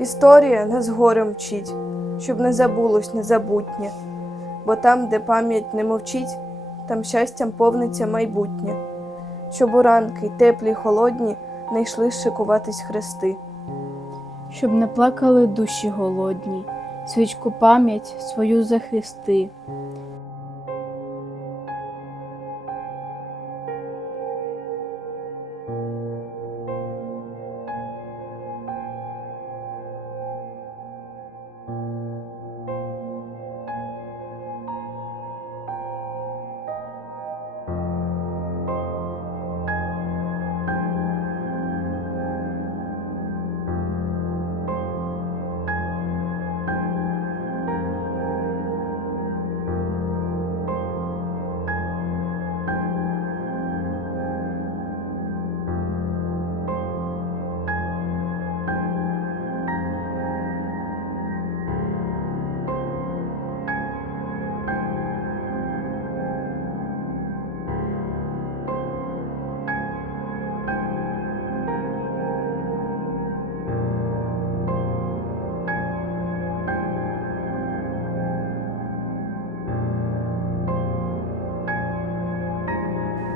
Історія нас горем мчить, щоб не забулось незабутнє, бо там, де пам'ять не мовчить, там щастям повниться майбутнє, щоб у ранки теплі й холодні не йшли шикуватись хрести. щоб не плакали душі голодні, свічку пам'ять свою захисти.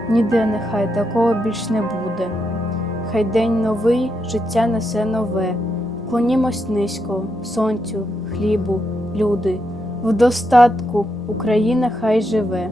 Ніде нехай такого більш не буде. Хай день новий, життя несе нове. Клонімось низько, сонцю, хлібу, люди. В достатку Україна хай живе.